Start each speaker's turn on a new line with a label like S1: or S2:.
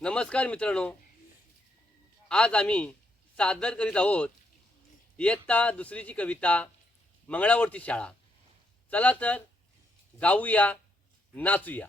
S1: नमस्कार मित्रांनो. आज आम्ही सादर करीत आहोत इयत्ता दुसरीची कविता मंगळावरती शाळा. चला तर गाऊया नाचूया.